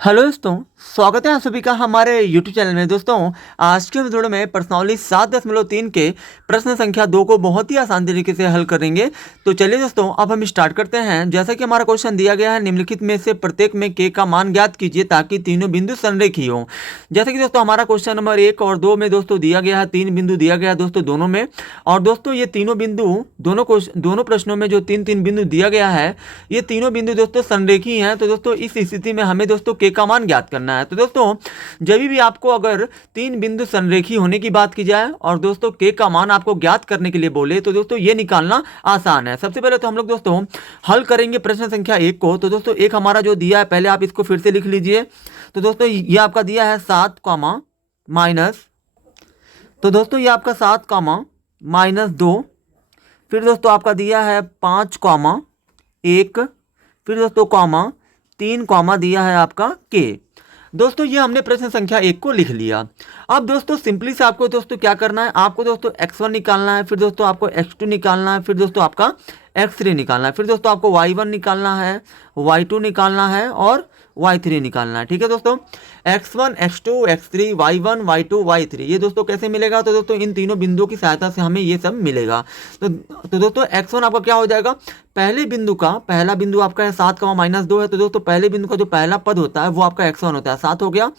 Hello दोस्तों, स्वागत है आप सभी का हमारे YouTube चैनल में। दोस्तों, आज के वीडियो में प्रश्नावली 7.3 के प्रश्न संख्या 2 को बहुत ही आसान तरीके से हल करेंगे। तो चलिए दोस्तों, अब हम स्टार्ट करते हैं। जैसा कि हमारा क्वेश्चन दिया गया है, निम्नलिखित में से प्रत्येक में k का मान ज्ञात कीजिए ताकि तीनों बिंदु संरेखी हो। जैसे कि दोस्तों हमारा क्वेश्चन नंबर 1 और 2 में दोस्तों दिया गया है, 3 बिंदु दिया गया है दोस्तों दोनों में। और दोस्तों ये तीनों बिंदु दोनों प्रश्नों में जो तीन तीन बिंदु दिया गया है, ये तीनों बिंदु दोस्तों संरेखी हैं। तो दोस्तों इस स्थिति में हमें दोस्तों k का मान ज्ञात करना है। तो दोस्तों जब भी आपको अगर तीन बिंदु संरेखी होने की बात की जाए और दोस्तों k का मान आपको ज्ञात करने के लिए बोले, तो दोस्तों ये निकालना आसान है। सबसे पहले तो हम लोग दोस्तों हल करेंगे प्रश्न संख्या 1 को। तो दोस्तों एक हमारा जो दिया है, पहले आप इसको फिर से लिख लीजिए। तो दोस्तों ये आपका दिया है 7 कॉमा माइनस, तो दोस्तों ये आपका 7 कॉमा माइनस 2। फिर दोस्तों आपका दिया है 5 कॉमा 1। फिर दोस्तों कॉमा 3 कॉमा दिया है आपका k। दोस्तों ये हमने प्रश्न संख्या 1 को लिख लिया। अब दोस्तों सिंपली से आपको दोस्तों क्या करना है, आपको दोस्तों x1 निकालना है, फिर दोस्तों आपको x2 निकालना है, फिर दोस्तों आपका x3 निकालना है, फिर दोस्तों आपको y1 निकालना है, y2 निकालना है और y3 निकालना है। ठीक है दोस्तों, x1 x2 x3 y1 y2 y3 ये दोस्तों कैसे मिलेगा? तो दोस्तों इन तीनों बिंदुओं की सहायता से हमें ये सब मिलेगा। तो दोस्तों x1 आपका क्या हो जाएगा, पहले बिंदु का पहला बिंदु आपका है 7 कमा माइनस 2 है। तो दोस्तों पहले बिंदु का जो पहला पद होता है वो आपका x1 होता है, 7 हो गया।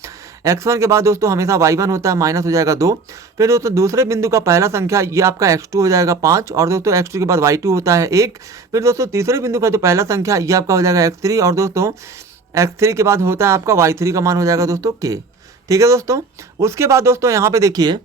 x1 के बाद दोस्तों हमेशा y1 होता है, माइनस हो जाएगा 2। फिर दोस्तों दूसरे बिंदु का पहला संख्या ये आपका x2 हो जाएगा 5, और दोस्तों x2 के बाद y2 होता है 1। फिर दोस्तों तीसरे बिंदु का जो पहला संख्या ये आपका हो जाएगा x3, और दोस्तों x3 के बाद होता है आपका y3 का मान हो जाएगा दोस्तों k। ठीक है दोस्तों, उसके बाद दोस्तों यहाँ पे देखिए,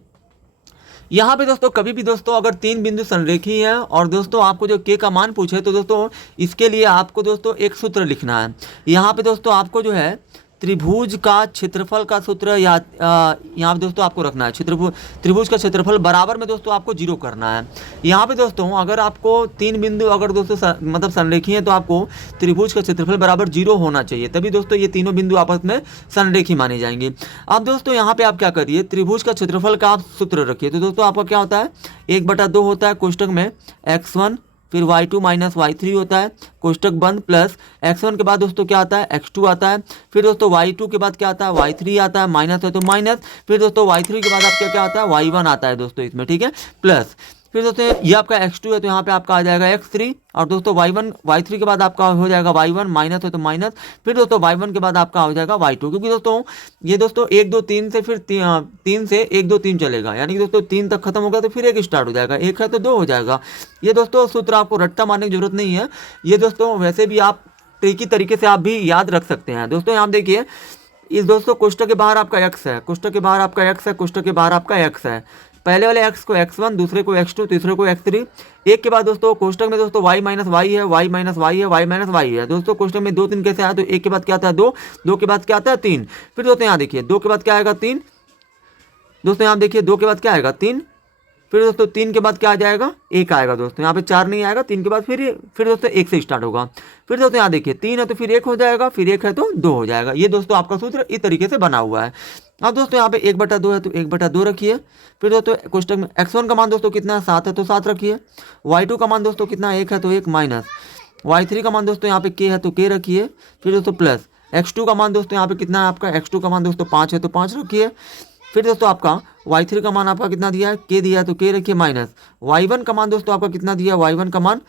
यहाँ पे दोस्तों कभी भी दोस्तों अगर तीन बिंदु संरेखी है और दोस्तों आपको जो k का मान पूछे, तो दोस्तों इसके लिए आपको दोस्तों एक सूत्र लिखना है। यहाँ पे दोस्तों आपको जो है त्रिभुज का क्षेत्रफल का सूत्र या यहाँ पे दोस्तों आपको रखना है त्रिभुज का क्षेत्रफल बराबर में दोस्तों आपको 0 करना है। यहाँ पे दोस्तों अगर आपको तीन बिंदु अगर दोस्तों मतलब संरेखी है, तो आपको त्रिभुज का क्षेत्रफल बराबर 0 होना चाहिए, तभी दोस्तों ये तीनों बिंदु आपस में संरेखी मानी जाएंगी। अब दोस्तों यहाँ पे आप क्या करिए, त्रिभुज का क्षेत्रफल का आप सूत्र रखिए। तो दोस्तों आपका क्या होता है, 1/2 होता है कोष्टक में x1, फिर y2 माइनस y3 होता है कोष्टक बंद, प्लस x1 के बाद दोस्तों क्या आता है, x2 आता है। फिर दोस्तों y2 के बाद क्या आता है, y3 आता है, माइनस है तो माइनस। फिर दोस्तों y3 के बाद आपका क्या आता है, y1 आता है दोस्तों इसमें। ठीक है, प्लस फिर दोस्तों ये आपका x2 है, तो यहाँ पे आपका आ जाएगा x3, और दोस्तों y3 के बाद आपका हो जाएगा y1, माइनस है तो माइनस। फिर दोस्तों y1 के बाद आपका हो जाएगा y2, क्योंकि दोस्तों ये दोस्तों 1 2 3 से फिर 3 से 1 2 3 चलेगा, यानी कि दोस्तों 3 तक खत्म होगा तो फिर 1 स्टार्ट हो जाएगा, 1 है तो 2 हो जाएगा। ये दोस्तों सूत्र आपको रट्टा मारने की जरूरत नहीं है, ये दोस्तों वैसे भी आप ट्रिकी तरीके से आप भी याद रख सकते हैं। दोस्तों यहाँ देखिए, इस दोस्तों कोष्टक के बाहर आपका x है, कोष्टक के बाहर आपका x है, कोष्टक के बाहर आपका x है। पहले वाले x को x1, दूसरे को x2, तीसरे को x3। एक के बाद दोस्तों कोष्टक में दोस्तों y माइनस वाई है, y माइनस वाई है, y माइनस वाई है। दोस्तों कोष्टक में 2 3 कैसे आया, तो एक के बाद क्या आता है 2, 2 के बाद क्या आता है 3। फिर दोस्तों यहाँ देखिए 2 के बाद क्या आएगा 3, दोस्तों यहाँ देखिए 2 के बाद क्या आएगा 3। फिर दोस्तों 3 के बाद क्या आ जाएगा, 1 आएगा दोस्तों, यहाँ पे 4 नहीं आएगा। 3 के बाद फिर दोस्तों 1 से स्टार्ट होगा। फिर दोस्तों यहाँ देखिए 3 है तो फिर 1 हो जाएगा, फिर 1 है तो 2 हो जाएगा। ये दोस्तों आपका सूत्र इस तरीके से बना हुआ है। अब दोस्तों यहाँ पे 1/2 है तो 1/2 रखिए। फिर दोस्तों कोष्टक में x1 का मान दोस्तों कितना है, 7 है तो 7 रखिए। y2 का मान दोस्तों कितना है, 1 है तो 1, माइनस y3 का मान दोस्तों यहाँ पे k है तो k रखिए। फिर दोस्तों प्लस x2 का मान दोस्तों यहाँ पे कितना है आपका, x2 का मान दोस्तों 5 है तो 5 रखिए। फिर दोस्तों आपका y3 का मान आपका कितना दिया है, k दिया है तो k रखिए, माइनस y1 का मान दोस्तों आपका कितना दिया है, y1 का मान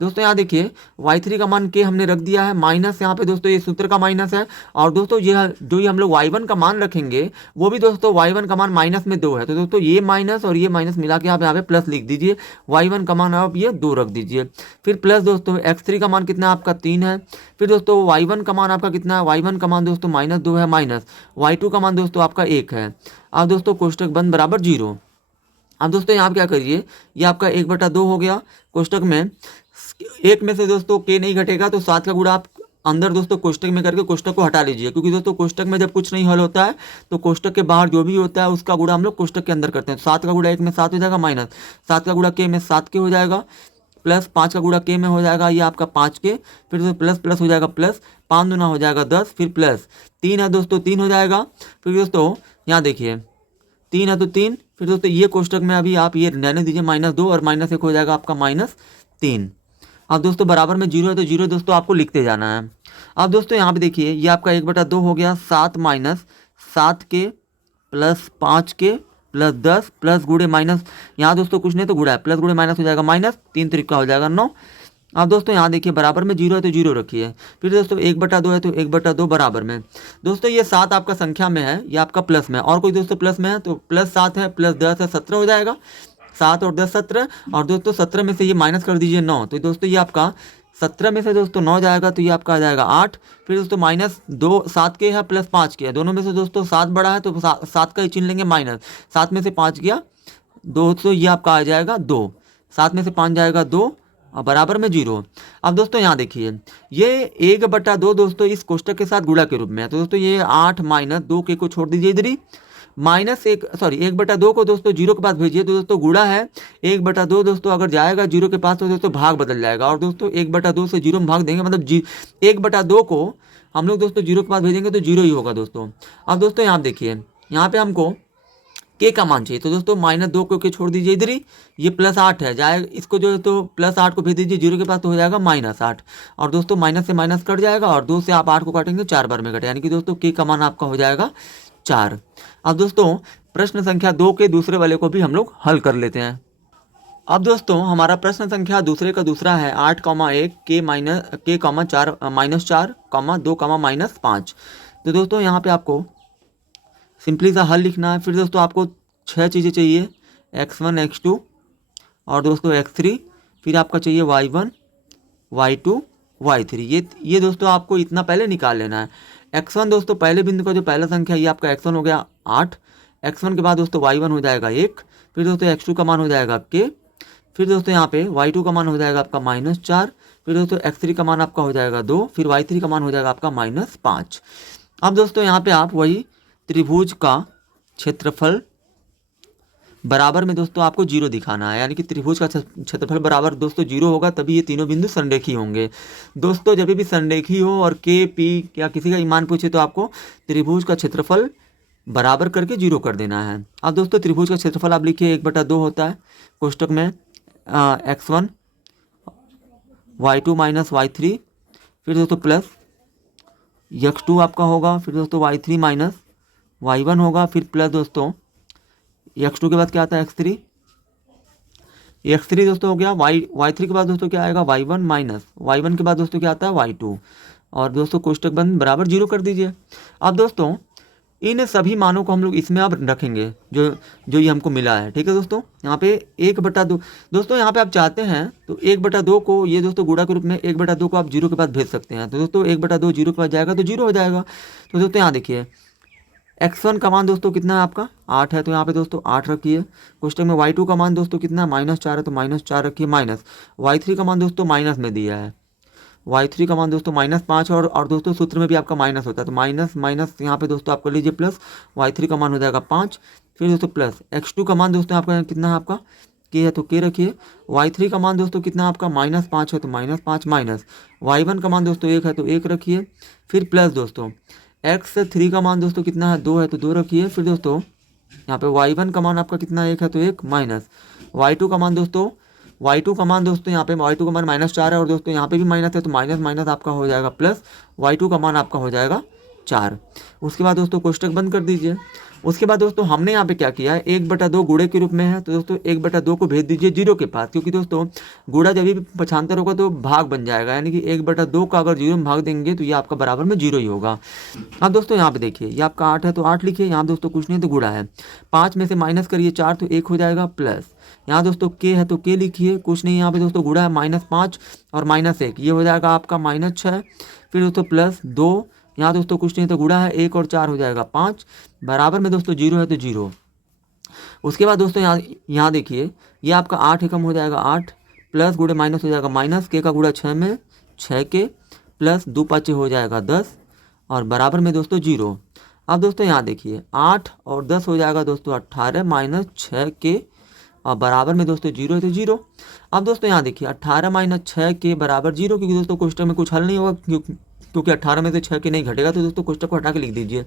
दोस्तों यहाँ देखिए y3 का मान k हमने रख दिया है, माइनस यहाँ पे दोस्तों ये सूत्र का माइनस है। और दोस्तों ये जो ये हम लोग y1 का मान रखेंगे, वो भी दोस्तों y1 का मान माइनस में 2 है, तो दोस्तों ये माइनस और ये माइनस मिला के आप यहाँ पे प्लस लिख दीजिए। y1 का मान आप ये 2 रख दीजिए। फिर प्लस दोस्तों x3 का मान कितना है आपका 3 है। फिर दोस्तों y1 का मान आपका कितना है, y1 का मान दोस्तों माइनस 2 है, माइनस y2 का मान दोस्तों आपका 1 है। अब दोस्तों कोष्टक बंद बराबर 0। अब दोस्तों यहाँ क्या करिए, ये आपका 1/2 हो गया। कोष्टक में 1 में से दोस्तों k नहीं घटेगा, तो 7 का गुणा आप अंदर दोस्तों कोष्टक में करके कोष्टक को हटा लीजिए, क्योंकि दोस्तों कोष्टक में जब कुछ नहीं हल होता है तो कोष्टक के बाहर जो भी होता है उसका गुणा हम लोग कोष्टक के अंदर करते हैं। 7 का गुणा 1 में 7 हो जाएगा, माइनस 7 का गुणा k में 7 के हो जाएगा, प्लस 5 का गुणा k में हो जाएगा ये आपका 5 के। फिर दोस्तों प्लस प्लस हो जाएगा, प्लस 5 दूना हो जाएगा 10, फिर प्लस 3 है दोस्तों 3 हो जाएगा। फिर दोस्तों यहाँ देखिए 3 है तो 3। फिर दोस्तों ये कोष्टक में अभी आप ये रहने दीजिए -2, और -1 हो जाएगा आपका -3। अब दोस्तों बराबर में जीरो है तो जीरो दोस्तों आपको लिखते जाना है। अब दोस्तों यहाँ पे देखिए ये आपका 1/2 हो गया, 7 माइनस 7 के प्लस 5 के प्लस 10 प्लस गुड़े माइनस, यहाँ दोस्तों कुछ नहीं तो गुड़ा है, प्लस गुड़े माइनस हो जाएगा माइनस, 3 तरीका हो जाएगा 9। अब दोस्तों यहाँ देखिए बराबर में जीरो है तो जीरो रखिए, फिर दोस्तों 1/2 है तो 1/2 बराबर में। दोस्तों ये 7 आपका संख्या में है, ये आपका प्लस में, और कोई दोस्तों प्लस में है तो प्लस 7 है प्लस 10 है 17 हो जाएगा, 7 और 10 17। और दोस्तों 17 में से ये माइनस कर दीजिए 9, तो दोस्तों ये आपका 17 में से दोस्तों 9 जाएगा तो ये आपका आ जाएगा 8। फिर दोस्तों माइनस 2 7 के है प्लस 5 के है, दोनों में से दोस्तों 7 बड़ा है तो 7 का ही चिन्ह लेंगे माइनस, 7 में से 5 गया दोस्तों ये आपका आ जाएगा 2, 7 में से 5 जाएगा 2 और बराबर में जीरो। अब दोस्तों यहाँ देखिए ये 1/2 दोस्तों इस कोष्टक के साथ गुणा के रूप में है, तो दोस्तों ये 8 माइनस 2 के को छोड़ दीजिए इधर ही, माइनस 1/2 को दोस्तों जीरो के पास भेजिए तो दोस्तों गुणा है, 1/2 दोस्तों अगर जाएगा जीरो के पास तो दोस्तों भाग बदल जाएगा, और दोस्तों 1/2 से जीरो में भाग देंगे मतलब 1/2 को हम लोग दोस्तों जीरो के पास भेजेंगे तो जीरो ही होगा दोस्तों। अब दोस्तों यहाँ देखिए यहाँ पे हमको के का मान चाहिए, तो दोस्तों -2 को के छोड़ दीजिए इधर ही, ये +8 है जाए इसको जो है तो +8 को भेज दीजिए जीरो के पास तो हो जाएगा -8, और दोस्तों माइनस से माइनस कट जाएगा और 2 से आप 8 को काटेंगे 4 बार में कटे, यानी कि दोस्तों के का मान आपका हो जाएगा 4। अब दोस्तों प्रश्न संख्या 2 के दूसरे वाले को भी हम लोग हल कर लेते हैं। अब दोस्तों हमारा प्रश्न संख्या दूसरे का दूसरा है 8,1 के -4 -2, -5। तो दोस्तों यहाँ पे आपको सिंपली सा हल लिखना है। फिर दोस्तों आपको 6 चीज़ें चाहिए, x1 x2 और दोस्तों x3, फिर आपका चाहिए y1 y2 y3। ये दोस्तों आपको इतना पहले निकाल लेना है। x1 दोस्तों पहले बिंदु का जो पहला संख्या ये आपका x1 हो गया 8, x1 के बाद दोस्तों y1 हो जाएगा 1, फिर दोस्तों x2 का मान हो जाएगा k, फिर दोस्तों यहाँ पे y2 का मान हो जाएगा आपका -4, फिर दोस्तों x3 का मान आपका हो जाएगा 2, फिर y3 का मान हो जाएगा आपका -5। अब दोस्तों यहाँ पे आप वही त्रिभुज का क्षेत्रफल बराबर में दोस्तों आपको जीरो दिखाना है, यानी कि त्रिभुज का क्षेत्रफल बराबर दोस्तों जीरो होगा तभी ये तीनों बिंदु संरेखी होंगे। दोस्तों जब भी संरेखी हो और के पी या किसी का मान पूछे तो आपको त्रिभुज का क्षेत्रफल बराबर करके जीरो कर देना है। अब दोस्तों त्रिभुज का क्षेत्रफल आप लिखिए 1/2 होता है कोष्टक में x1 y2 माइनस y3, फिर दोस्तों प्लस x2 आपका होगा, फिर दोस्तों y3 माइनस y1 होगा, फिर प्लस दोस्तों x2 के बाद क्या आता है x3 दोस्तों हो गया, y3 के बाद दोस्तों क्या आएगा y1 माइनस y1 के बाद दोस्तों क्या आता है y2, और दोस्तों कोष्टक बंद बराबर जीरो कर दीजिए। अब दोस्तों इन सभी मानों को हम लोग इसमें अब रखेंगे जो ये हमको मिला है, ठीक है दोस्तों। यहाँ पे 1/2 दोस्तों यहाँ पे आप चाहते हैं तो 1/2 को ये दोस्तों गुणा के रूप में 1/2 को आप जीरो के पास भेज सकते हैं, तो दोस्तों 1/2 जीरो के पास जाएगा तो जीरो हो जाएगा। तो दोस्तों यहाँ देखिए x1 का मान दोस्तों कितना है आपका 8 है, तो यहाँ पे दोस्तों 8 रखिए। कोष्टक में y2 का मान दोस्तों कितना है -4 है तो -4 रखिए, माइनस y3 का मान दोस्तों माइनस में दिया है, y3 का मान दोस्तों -5 और दोस्तों सूत्र में भी आपका माइनस होता है तो माइनस माइनस यहाँ पे दोस्तों आप कर लीजिए प्लस, y3 का मान हो जाएगा 5, फिर दोस्तों प्लस x2 का मान दोस्तों आपका कितना है आपका k है तो k रखिए, y3 का मान दोस्तों कितना आपका -5 है तो -5 माइनस y1 का मान दोस्तों 1 है तो 1 रखिए, फिर प्लस दोस्तों x3 का मान दोस्तों कितना है 2 है तो 2 रखिए, फिर दोस्तों यहाँ पे y1 का मान आपका कितना 1 है तो 1 माइनस y2 का मान दोस्तों यहाँ पे y2 का मान -4 है और दोस्तों यहाँ पे भी माइनस है तो माइनस माइनस आपका हो जाएगा प्लस, y2 का मान आपका हो जाएगा 4। उसके बाद दोस्तों कोष्टक बंद कर दीजिए। उसके बाद दोस्तों हमने यहाँ पे क्या किया है 1/2 गुणे के रूप में है, तो दोस्तों 1/2 को भेज दीजिए जीरो के पास, क्योंकि दोस्तों गुणा जब भी पक्षांतर होगा तो भाग बन जाएगा, यानी कि 1/2 का अगर जीरो में भाग देंगे तो ये आपका बराबर में जीरो ही होगा। अब दोस्तों यहाँ पे देखिए ये आपका 8 है तो 8 लिखिए, यहाँ दोस्तों कुछ नहीं तो गुणा है, 5 में से माइनस करिए 4 तो 1 हो जाएगा, प्लस यहाँ दोस्तों के है तो के लिखिए, कुछ नहीं यहाँ पे दोस्तों गुणा है -5 और -1 ये हो जाएगा आपका -6, फिर दोस्तों प्लस 2 यहाँ दोस्तों कुछ नहीं तो गुणा है 1 और 4 हो जाएगा 5, बराबर में दोस्तों जीरो है तो जीरो। उसके बाद दोस्तों यहाँ देखिए ये आपका 8 एकम हो जाएगा 8, प्लस गुणे माइनस हो जाएगा माइनस, के का गुणा 6 में 6 के, प्लस 2 5 हो जाएगा 10 और बराबर में दोस्तों जीरो। अब दोस्तों यहाँ देखिए 8 और 10 हो जाएगा दोस्तों 18 माइनस 6 के और बराबर में दोस्तों जीरो है तो जीरो। अब दोस्तों यहाँ देखिए 18 - 6 के बराबर जीरो, क्योंकि दोस्तों कोष्टक में कुछ हल नहीं होगा क्योंकि 18 में से 6 के नहीं घटेगा, तो दोस्तों कोष्टक को हटा के लिख दीजिए।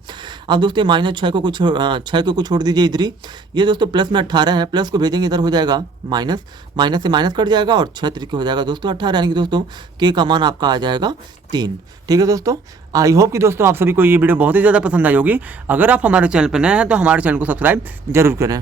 अब दोस्तों माइनस 6 को कुछ 6 को कुछ छोड़ दीजिए इधर ही। ये दोस्तों प्लस में 18 है, प्लस को भेजेंगे इधर हो जाएगा माइनस, माइनस से माइनस कट जाएगा और 6 तरीके हो जाएगा दोस्तों 18, यानी कि दोस्तों के का मान आपका आ जाएगा 3। ठीक है दोस्तों, आई होप कि दोस्तों आप सभी को ये वीडियो बहुत ही ज़्यादा पसंद आई होगी। अगर आप हमारे चैनल पर नए हैं तो हमारे चैनल को सब्सक्राइब जरूर करें।